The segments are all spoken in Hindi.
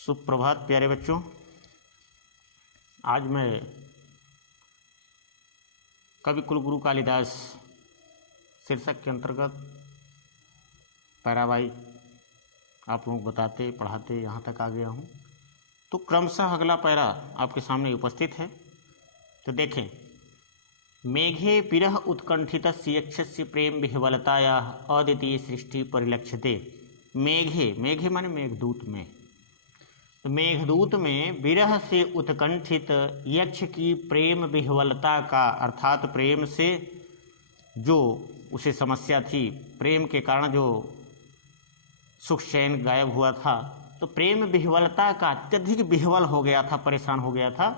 सुप्रभात प्यारे बच्चों। आज मैं कवि कुलगुरु कालिदास शीर्षक के अंतर्गत पैरावाई आप लोग बताते पढ़ाते यहाँ तक आ गया हूँ। तो क्रमशः अगला पैरा आपके सामने उपस्थित है। तो देखें, मेघे विरह उत्कंठितस्य यक्षस्य प्रेम विह्वलतायाः अद्वितीय सृष्टि परिलक्ष्यते। मेघे, मेघे माने मेघदूत में, तो मेघदूत में विरह से उत्कंठित यक्ष की प्रेम विह्वलता का अर्थात प्रेम से जो उसे समस्या थी, प्रेम के कारण जो सुख चैन गायब हुआ था, तो प्रेम विह्वलता का अत्यधिक विह्वल हो गया था, परेशान हो गया था।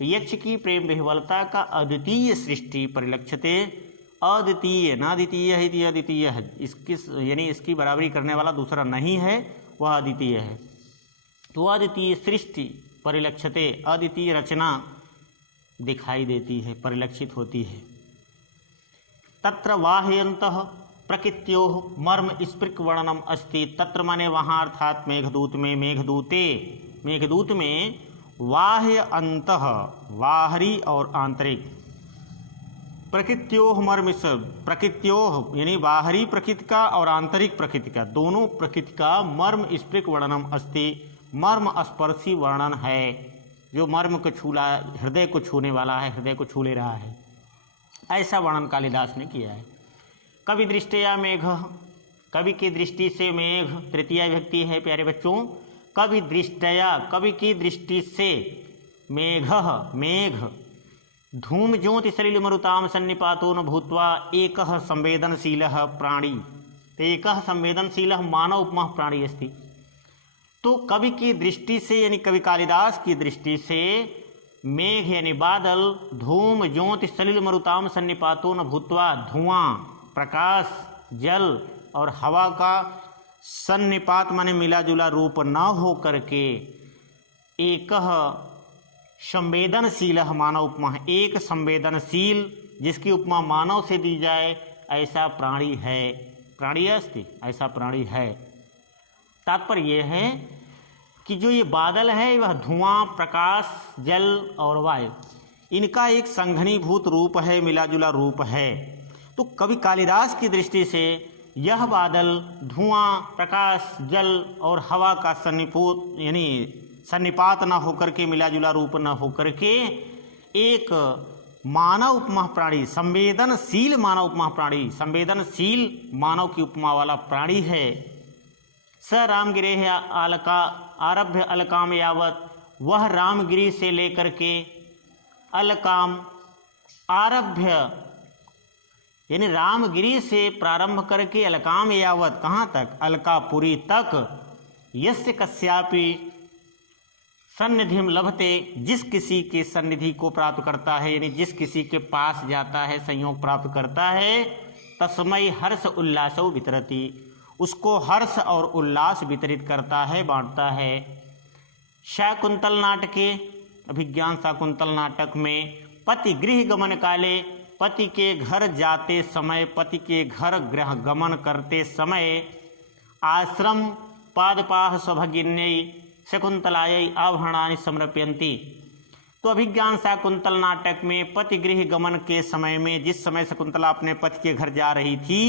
तो यक्ष की प्रेम विह्वलता का अद्वितीय सृष्टि परिलक्ष्यते। अद्वितीय, ना द्वितीय है, ये अद्वितीय है, इसकी यानी इसकी बराबरी करने वाला दूसरा नहीं है, वह अद्वितीय है। तो अद्वितीय सृष्टि परिलक्ष्यते, अद्वितीय रचना दिखाई देती है, परिलक्षित होती है। तत्र वाह्यंतः प्रकृत्योः मर्म स्पृक वर्णनम अस्ति। तत्र माने वहाँ, अर्थात मेघदूत में, मेघदूते, मेघदूत में वाह्य अंतः, बाहरी और आंतरिक, प्रकृत्योः मर्म, प्रकृत्योः यानी बाहरी प्रकृति का और आंतरिक प्रकृति का, दोनों प्रकृति का मर्म स्पृक वर्णनम अस्ति, मर्म स्पर्शी वर्णन है, जो मर्म को छूला, हृदय को छूने वाला है, हृदय को छू ले रहा है, ऐसा वर्णन कालिदास ने किया है। कवि दृष्टया मेघ, कवि की दृष्टि से मेघ, तृतीया विभक्ति है प्यारे बच्चों। कवि दृष्टया, कवि की दृष्टि से मेघ, मेघ धूम ज्योति सलिल मरुताम सन्निपातो न भूत्वा एकः संवेदनशीलः प्राणी। तो एकः संवेदनशीलः मानव उपमा प्राणी अस्ति। तो कवि की दृष्टि से यानी कवि कालिदास की दृष्टि से मेघ यानी बादल, धूम ज्योति सलिल मरुताम सन्निपातो न भूत्वा, धुआं, प्रकाश, जल और हवा का सन्निपात माने मिला जुला रूप न हो करके एकः संवेदनशील मानव उपमा है, एक संवेदनशील जिसकी उपमा मानव से दी जाए ऐसा प्राणी है, प्राणी अस्ति, ऐसा प्राणी है। तात्पर्य यह है कि जो ये बादल है वह धुआं, प्रकाश, जल और वायु, इनका एक संघनीभूत रूप है, मिला जुला रूप है। तो कवि कालिदास की दृष्टि से यह बादल धुआं, प्रकाश, जल और हवा का सन्निपात न होकर के, मिला जुला रूप न होकर के एक मानव उपमा प्राणी, संवेदनशील मानव उपमा प्राणी, संवेदनशील मानव की उपमा वाला प्राणी है। स रामगिरे आलका आरभ्य अलकाम यावत, वह रामगिरी से लेकर के अलकाम, आरभ्य यानी रामगिरी से प्रारंभ करके अलकाम यावत, कहाँ तक? अलकापुरी तक, यस्य कस्यापि सन्निधिम लभते, जिस किसी के सन्निधि को प्राप्त करता है, यानी जिस किसी के पास जाता है, संयोग प्राप्त करता है, तस्मै हर्ष उल्लासो वितरति, उसको हर्ष और उल्लास वितरित करता है, बांटता है। शाकुंतल नाटके, अभिज्ञान शाकुंतल नाटक में पति गृह गमन काले, पति के घर जाते समय, पति के घर गृह गमन करते समय, आश्रम पादपाह स्वभगिन्यै शकुंतलायै आभरणानि समर्पयन्ति। तो अभिज्ञान शाकुंतल नाटक में पति गृह गमन के समय में, जिस समय शकुंतला अपने पति के घर जा रही थी,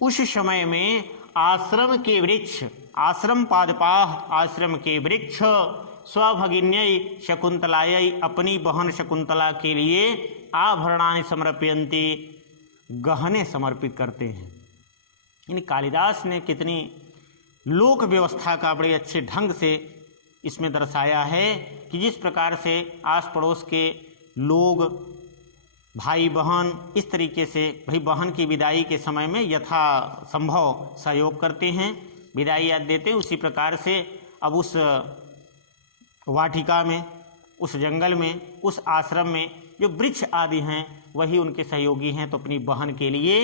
उस समय में आश्रम के वृक्ष, आश्रम पादपाह, आश्रम के वृक्ष, स्वभगिन्यै शकुंतलायै, अपनी बहन शकुंतला के लिए, आभरणानि समर्पयन्ति, गहने समर्पित करते हैं। इन कालिदास ने कितनी लोक व्यवस्था का बड़े अच्छे ढंग से इसमें दर्शाया है कि जिस प्रकार से आस पड़ोस के लोग, भाई बहन, इस तरीके से भाई बहन की विदाई के समय में यथा संभव सहयोग करते हैं, विदाई याद देते हैं, उसी प्रकार से अब उस वाटिका में, उस जंगल में, उस आश्रम में जो वृक्ष आदि हैं वही उनके सहयोगी हैं। तो अपनी बहन के लिए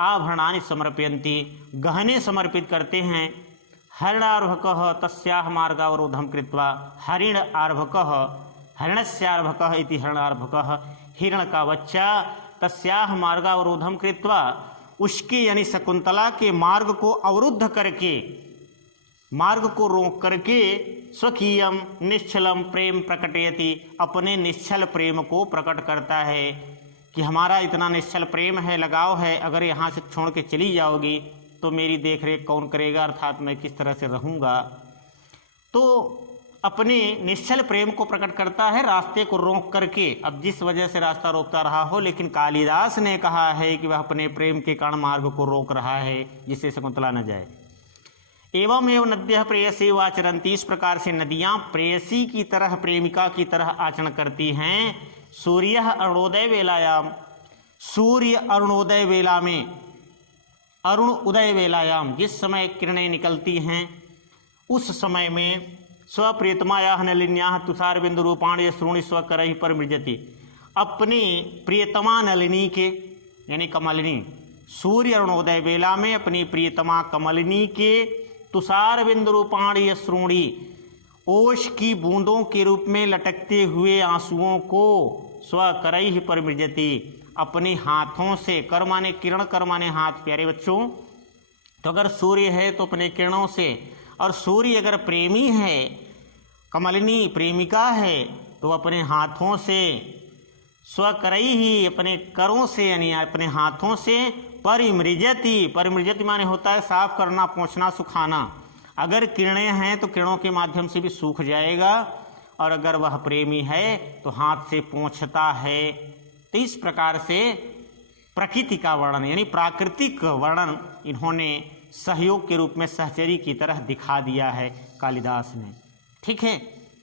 आभरणानि समर्पयन्ति, गहने समर्पित करते हैं। हरिणार्भकः तस्याः मार्गावरोधं कृत्वा, हरिण आर्भकः, हरिणस्यार्भकः इति हरिणार्भकः, हिरण का बच्चा, तस्याः मार्गावरोधं कृत्वा, उसके यानी शकुंतला के मार्ग को अवरुद्ध करके, मार्ग को रोक करके स्वकीयम निश्चलम प्रेम प्रकटयति, अपने निश्चल प्रेम को प्रकट करता है कि हमारा इतना निश्चल प्रेम है, लगाव है, अगर यहाँ से छोड़ के चली जाओगी तो मेरी देख रेख कौन करेगा, अर्थात मैं किस तरह से रहूँगा। तो अपने निश्चल प्रेम को प्रकट करता है रास्ते को रोक करके। अब जिस वजह से रास्ता रोकता रहा हो, लेकिन कालिदास ने कहा है कि वह अपने प्रेम के कारण मार्ग को रोक रहा है जिससे शकुंतला न जाए। एवं एवं नद्यः प्रेयसी वाचरन्ति, इस प्रकार से नदियां प्रेयसी की तरह, प्रेमिका की तरह आचरण करती हैं। सूर्य अरुणोदय वेलायाम, सूर्य अरुणोदय वेला में, अरुण उदय वेलायाम, जिस समय किरणें निकलती हैं उस समय में स्वप्रियतमायाः नलिन्याः तुषार बिंदु रूपाणि श्रोणि स्वकरैः परिमृजति, अपनी प्रियतमा नलिनी के यानी कमलिनी, सूर्य अरुणोदय वेला में अपनी प्रियतमा कमलिनी के तुषार बिंदु रूपाणि श्रोणि, ओश की बूंदों के रूप में लटकते हुए आंसुओं को स्वकरैः परिमृजति, अपने हाथों से, कर माने किरण, कर माने हाथ प्यारे बच्चों। तो अगर सूर्य है तो अपने किरणों से, और सूर्य अगर प्रेमी है, कमलिनी प्रेमिका है, तो अपने हाथों से, स्वकरैः अपने करों से यानी अपने हाथों से, परिमृजति, परिमृजति माने होता है साफ करना, पोंछना, सुखाना। अगर किरणें हैं तो किरणों के माध्यम से भी सूख जाएगा, और अगर वह प्रेमी है तो हाथ से पोंछता है। तो इस प्रकार से प्रकृति का वर्णन यानी प्राकृतिक वर्णन इन्होंने सहयोग के रूप में सहचरी की तरह दिखा दिया है कालिदास ने। ठीक है,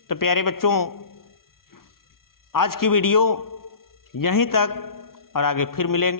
तो प्यारे बच्चों आज की वीडियो यहीं तक, और आगे फिर मिलेंगे।